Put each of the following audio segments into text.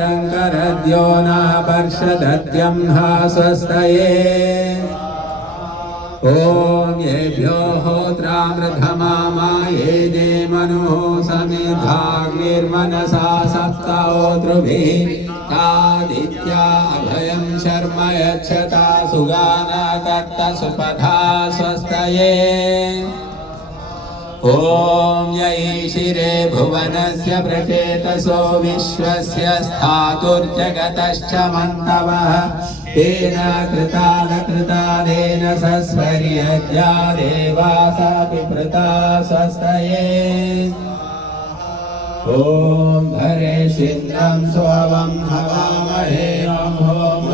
रङ्गरद्यो नापर्षदत्यं हा स्वस्तये ॐ येभ्यो होत्रामृधमामाये दे मनुः समिधाग्निर्मनसा सप्तहोतृभिः आदित्या अभयं शर्म यच्छता सुगाना तत्तसुपथा स्वस्तये ॐ यैशिरे भुवनस्य प्रचेतसो विश्वस्य स्थातुर्जगतश्च मन्तवः तेन कृता न कृतादेन सस्वर्यज्ञा देवासापि पृता स्वस्तये ॐ धरे शिन्द्रं स्ववं हवामहे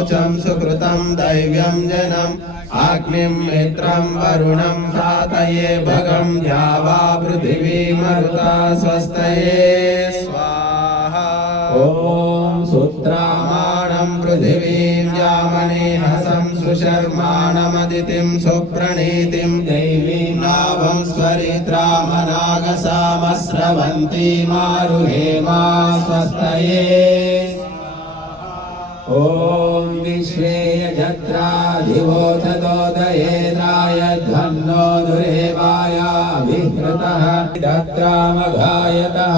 मुचं सुकृतं दैव्यं जनम् अग्निं मित्रं वरुणं सातये भगं द्यावा पृथिवीमरुता स्वस्तये स्वाहा ॐ सुत्रामाणं पृथिवीं यामनेहसं सुशर्माणमदितिं सुप्रणीतिं देवीं नाभं स्वरित्रामनागसामस्रवन्ती मारुहेमा स्वस्तये ॐ विश्रेयजत्राधिवोधदोदयेन्द्राय ध्वन्नो दुरेवायाभिहृतः दत्रामघायतः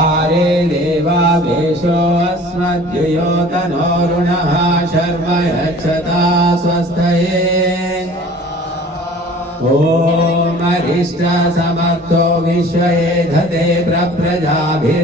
आरे देवाभेषो शर्म यच्छता स्वस्थये। ॐ अरिष्ट समर्थो विश्वये धते प्रप्रजाभिः